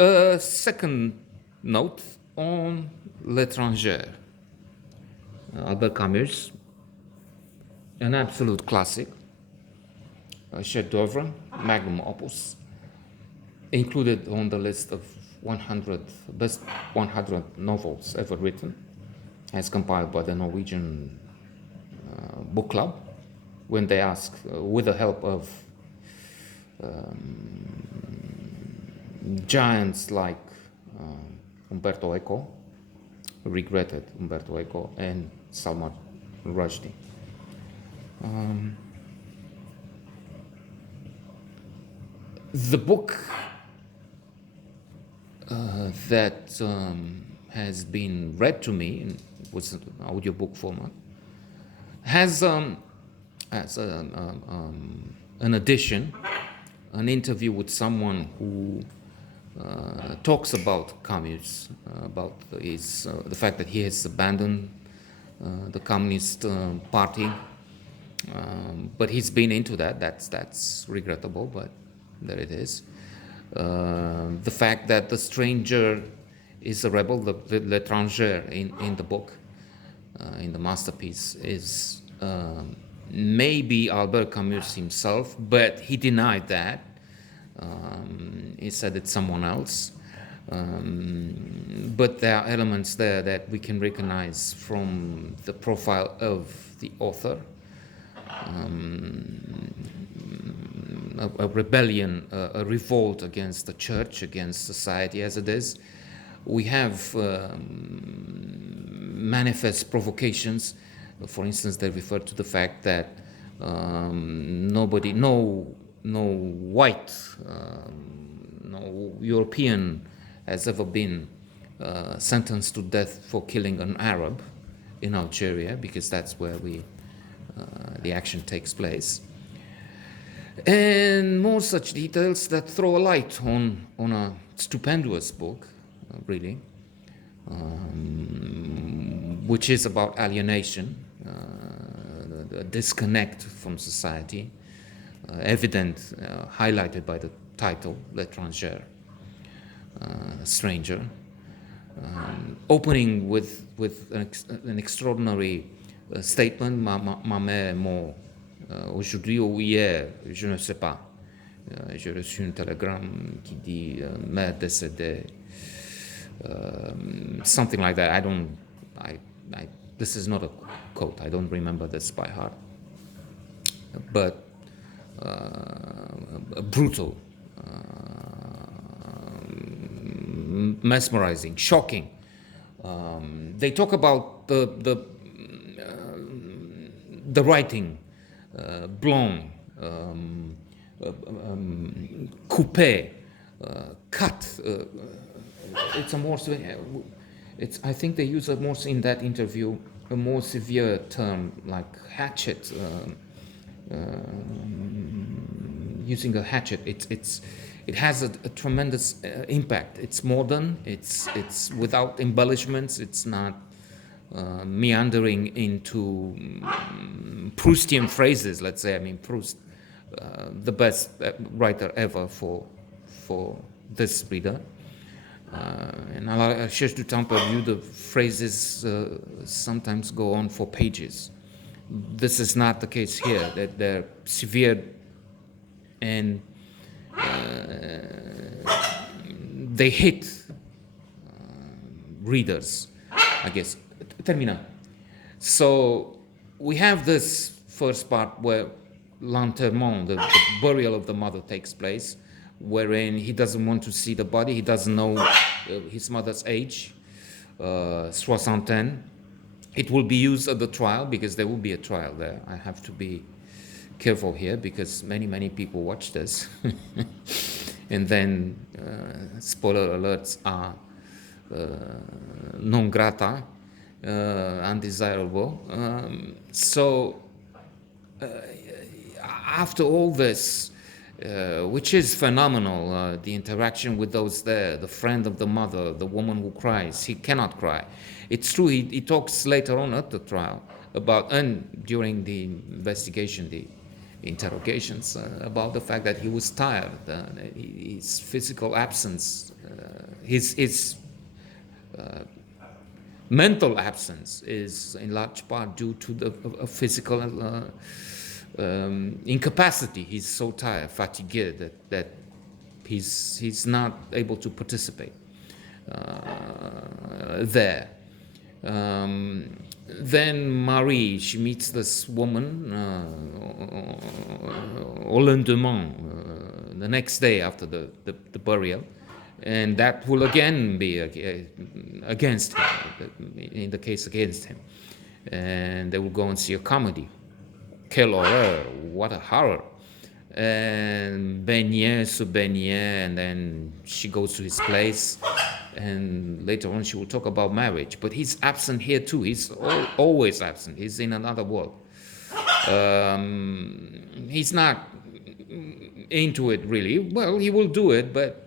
A second note on L'étranger. Albert Camus, an absolute classic, a chef d'oeuvre, magnum opus, included on the list of 100 best 100 novels ever written, as compiled by the Norwegian book club, when they asked, with the help of giants like Umberto Eco, regretted Umberto Eco, and Salman Rushdie. The book that has been read to me, and was an audiobook format, has an addition, an interview with someone who talks about Camus, about the fact that he has abandoned the Communist Party, but he's been into that. That's regrettable, but there it is. The fact that the stranger is a rebel, l'étranger in the book, in the masterpiece, is maybe Albert Camus himself, but he denied that. He said it's someone else. But there are elements there that we can recognize from the profile of the author. A rebellion, a revolt against the church, against society as it is. We have manifest provocations. For instance, they refer to the fact that no white, no European has ever been sentenced to death for killing an Arab in Algeria, because that's where the action takes place. And more such details that throw a light on a stupendous book, really, which is about alienation, the disconnect from society, evident, highlighted by the title, L'étranger, stranger, opening with an extraordinary statement, ma mère est morte aujourd'hui ou hier, je ne sais pas. J'ai reçu un télégramme qui dit mère décédée, something like that. This is not a quote. I don't remember this by heart, but brutal, mesmerizing, shocking. They talk about the writing, blanc, coupé, cut. It's a more. I think they use in that interview a more severe term like hatchet. Using a hatchet, it has a tremendous impact. It's modern. It's without embellishments. It's not meandering into Proustian phrases. Let's say. I mean, Proust, the best writer ever for this reader. And à la recherche du temps perdu, the phrases sometimes go on for pages. This is not the case here. That they're severe and they hit readers, I guess. Termina. So we have this first part where l'enterrement, the burial of the mother, takes place, wherein he doesn't want to see the body. He doesn't know his mother's age, soixantaine. It will be used at the trial, because there will be a trial there. I have to be careful here, because many people watch this. And then spoiler alerts are non grata, undesirable. So after all this, which is phenomenal, the interaction with those there, the friend of the mother, the woman who cries, he cannot cry. It's true, he talks later on at the trial about, and during the investigation, the interrogations about the fact that he was tired, his physical absence, his mental absence is in large part due to the physical incapacity. He's so tired, fatigued, that he's not able to participate there. Then Marie, she meets this woman au lendemain, the next day after the burial, and that will again be against him, in the case against him. And they will go and see a comedy. Quelle horreur, what a horror. And beignet sur beignet, and then she goes to his place, and later on she will talk about marriage. But he's absent here too. He's always absent. He's in another world. He's not into it really. Well, he will do it, but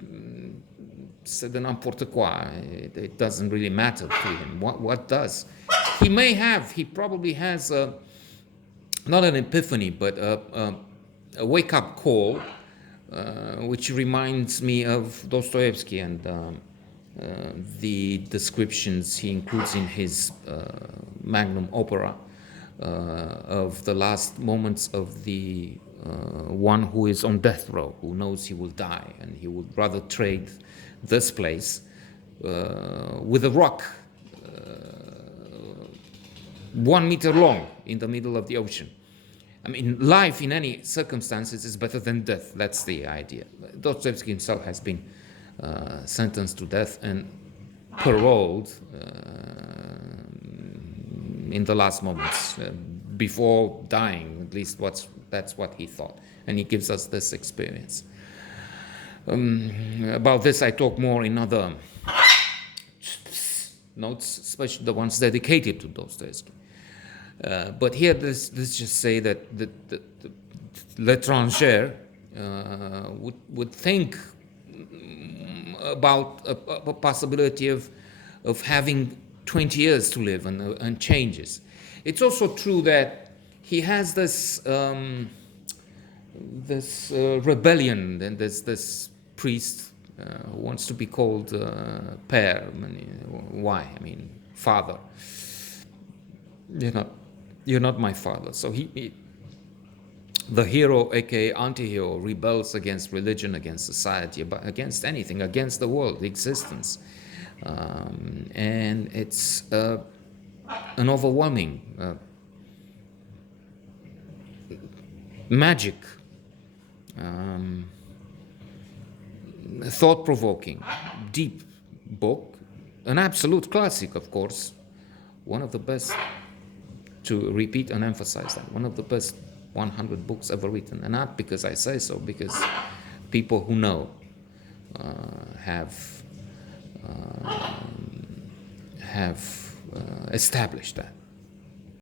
c'est de n'importe quoi. It doesn't really matter to him. What does? He probably has not an epiphany, but a wake-up call, which reminds me of Dostoevsky and the descriptions he includes in his magnum opera of the last moments of the one who is on death row, who knows he will die, and he would rather trade this place with a rock 1 meter long in the middle of the ocean. I mean, life in any circumstances is better than death. That's the idea. Dostoevsky himself has been sentenced to death and paroled in the last moments, before dying. At least that's what he thought. And he gives us this experience. About this I talk more in other notes, especially the ones dedicated to Dostoevsky. But here, let's just say that the l'étranger would think about a possibility of having 20 years to live and changes. It's also true that he has this rebellion, and there's this priest who wants to be called père. Why? I mean, father. You're not my father. So he the hero, aka anti-hero, rebels against religion, against society, against anything, against the world, existence. And it's an overwhelming, magic, thought-provoking, deep book, an absolute classic, of course, one of the best, to repeat and emphasize that, one of the best 100 books ever written. And not because I say so, because people who know have established that.